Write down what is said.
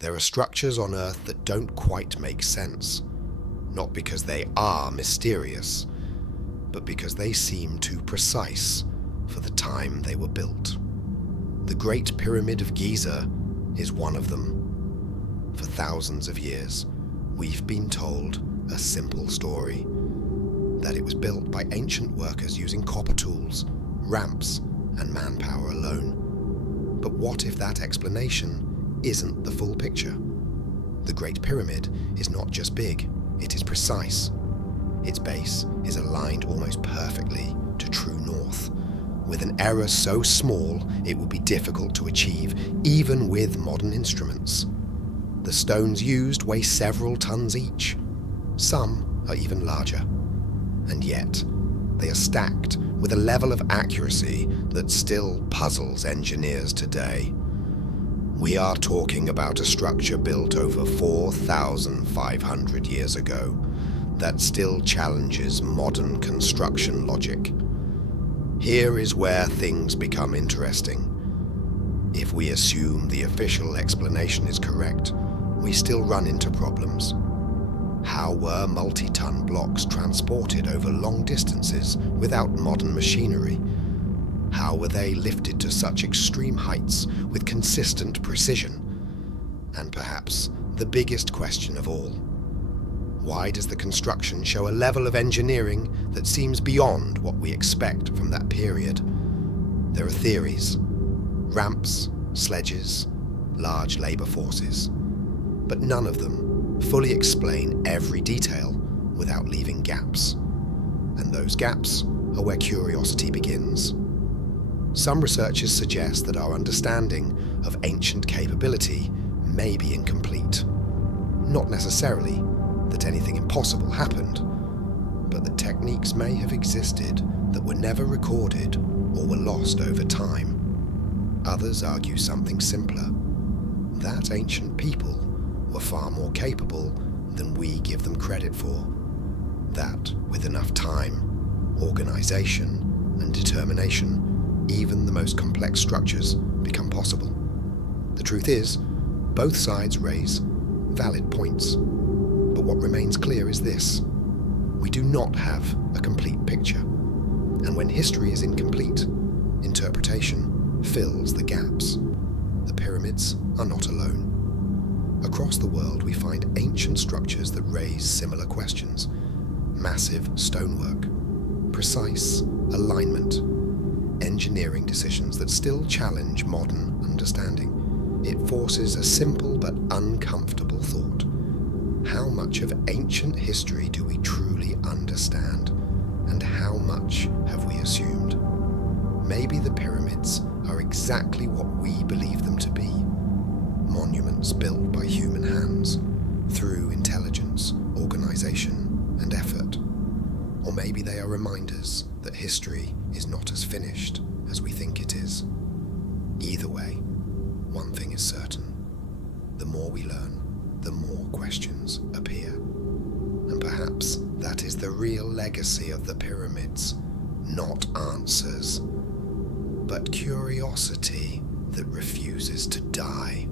There are structures on Earth that don't quite make sense, not because they are mysterious, but because they seem too precise for the time they were built. The Great Pyramid of Giza is one of them. For thousands of years, we've been told a simple story, that it was built by ancient workers using copper tools, ramps, and manpower alone. But what if that explanation isn't the full picture? The Great Pyramid is not just big, it is precise. Its base is aligned almost perfectly to true north, with an error so small it would be difficult to achieve even with modern instruments. The stones used weigh several tons each. Some are even larger. And yet, they are stacked with a level of accuracy that still puzzles engineers today. We are talking about a structure built over 4,500 years ago that still challenges modern construction logic. Here is where things become interesting. If we assume the official explanation is correct, we still run into problems. How were multi-ton blocks transported over long distances without modern machinery? How were they lifted to such extreme heights with consistent precision? And perhaps the biggest question of all, why does the construction show a level of engineering that seems beyond what we expect from that period? There are theories, ramps, sledges, large labor forces, but none of them fully explain every detail without leaving gaps. And those gaps are where curiosity begins. Some researchers suggest that our understanding of ancient capability may be incomplete. Not necessarily that anything impossible happened, but that techniques may have existed that were never recorded or were lost over time. Others argue something simpler, that ancient people were far more capable than we give them credit for. That with enough time, organization, and determination, even the most complex structures become possible. The truth is, both sides raise valid points, but what remains clear is this: we do not have a complete picture, and when history is incomplete, interpretation fills the gaps. The pyramids are not alone. Across the world, we find ancient structures that raise similar questions. Massive stonework, precise alignment, engineering decisions that still challenge modern understanding. It forces a simple but uncomfortable thought. How much of ancient history do we truly understand? And how much have we assumed? Maybe the pyramids are exactly what we believe them to be. Monuments built by human hands, through intelligence, organization, and effort. Or maybe they are reminders that history is not as finished as we think it is. Either way, one thing is certain: the more we learn, the more questions appear. And perhaps that is the real legacy of the pyramids. Not answers, but curiosity that refuses to die.